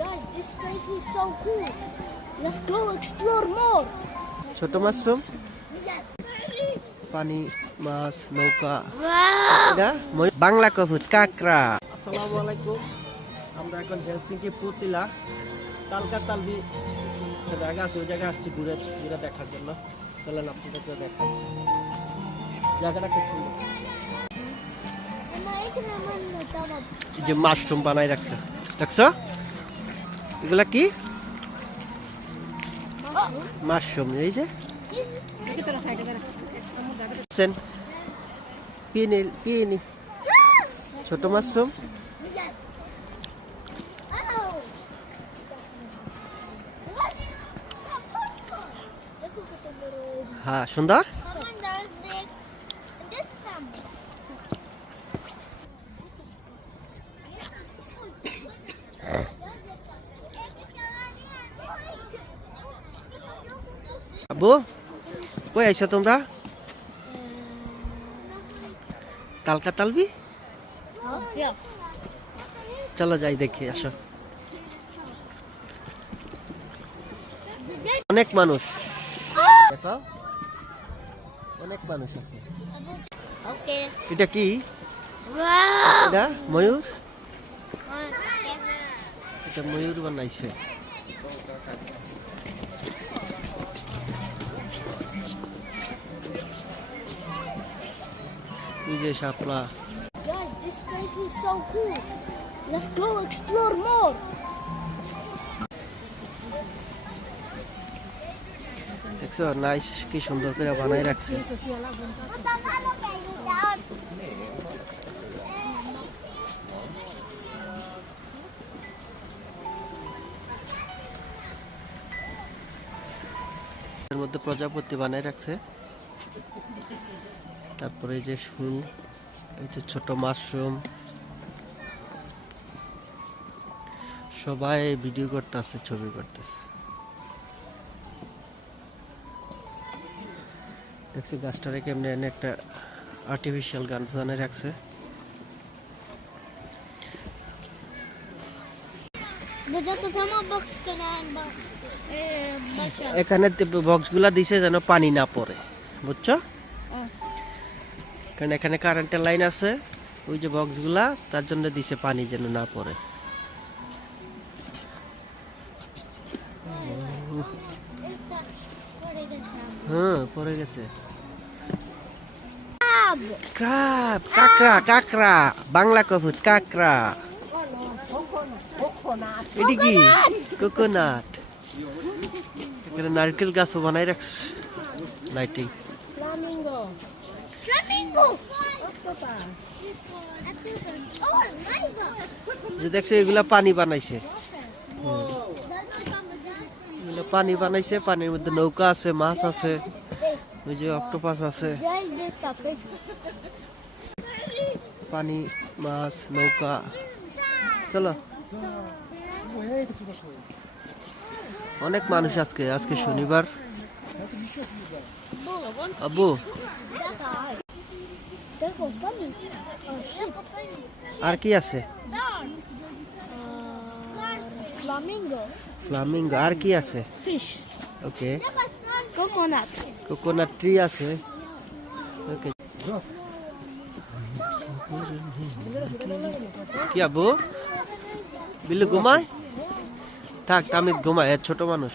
Guys, this place is so cool. Let's go explore more. ছোট mushroom পানি মাছ নৌকা Wow. এটা মই- বাংলা কবুজ কাকড়া আসসালামু আলাইকুম আমরা এখন হেলসিঙ্কি পুতিলা তালকা তালবি একটা জায়গা আছে ওই জায়গায় আসছি ঘুরে ঘুরে দেখার জন্য চলেন আপনাদেরকে দেখাই জায়গাটা খুব সুন্দর এই যে মাশরুম বানাই রাখছে দেখছ এগুলা কি মাশরুম এই যে পিনি পিনি ছোট মাশরুম হ্যাঁ সুন্দর আব্বু কই আইছো তোমরা? তালকা তালবি? চলো যাই দেখি আসো। অনেক মানুষ। দেখো অনেক মানুষ আছে. এটা কি. এটা ময়ূর? এটা ময়ূর বানাইছে। এই যে শাপলা Guys, this place is so cool. Let's go explore more. দেখছ নাইস কি সুন্দর করে বানাই রাখছে এর মধ্যে প্রজাপতি বানাই রাখছে তারপরে এই যে ফুল এই যে ছোট মাশরুম সবাই ভিডিও করতেছে, ছবি করতেছে দেখছি গাছটারে কেমনে এনে একটা আর্টিফিশিয়াল গান বানাই রাখছে. এখানে বক্সগুলা দিছে যেন পানি না পড়ে, বুঝছ হুম। কারণ এখানে কারেন্টের লাইন আছে ওই যে বক্সগুলা তার জন্য দিছে পানি যেন না পড়ে। হ্যাঁ পড়ে গেছে। ক্রাব! কাকড়া কাকড়া বাংলা কবুজ কাকড়া। এটি কি? কোকোনাট এখানে নারকেল গাছও বানাই রাখছে লাইটিং যে দেখছ এগুলা পানি বানাইছে। পানি বানাইছে, পানির মধ্যে নৌকা আছে, মাছ আছে, ওই যে অক্টোপাস আছে. পানি, মাছ, নৌকা। চলো। অনেক মানুষ আজকে আজকে শনিবার। আব্বু. আর কি আছে. ফ্লামিঙ্গো আর কি আছে Fish. Okay Coconut. Coconut tree আছে ওকে কি আবু বিল্লু ঘুমায় থাক তামিদ ঘুমায় ছোট মানুষ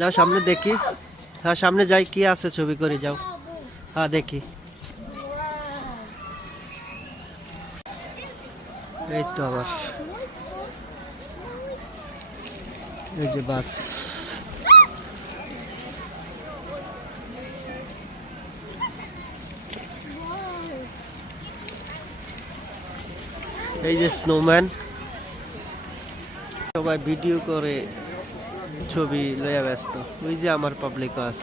যাও সামনে দেখি। হ্যাঁ সামনে যাই, কি আছে ছবি করে যাও। হ্যাঁ দেখি। এই তো আবার। এই যে বাস। এই যে স্নোম্যান সবাই ভিডিও করে। ছবি লইয়া ব্যস্ত। ওই যে আমার পাবলিক আমার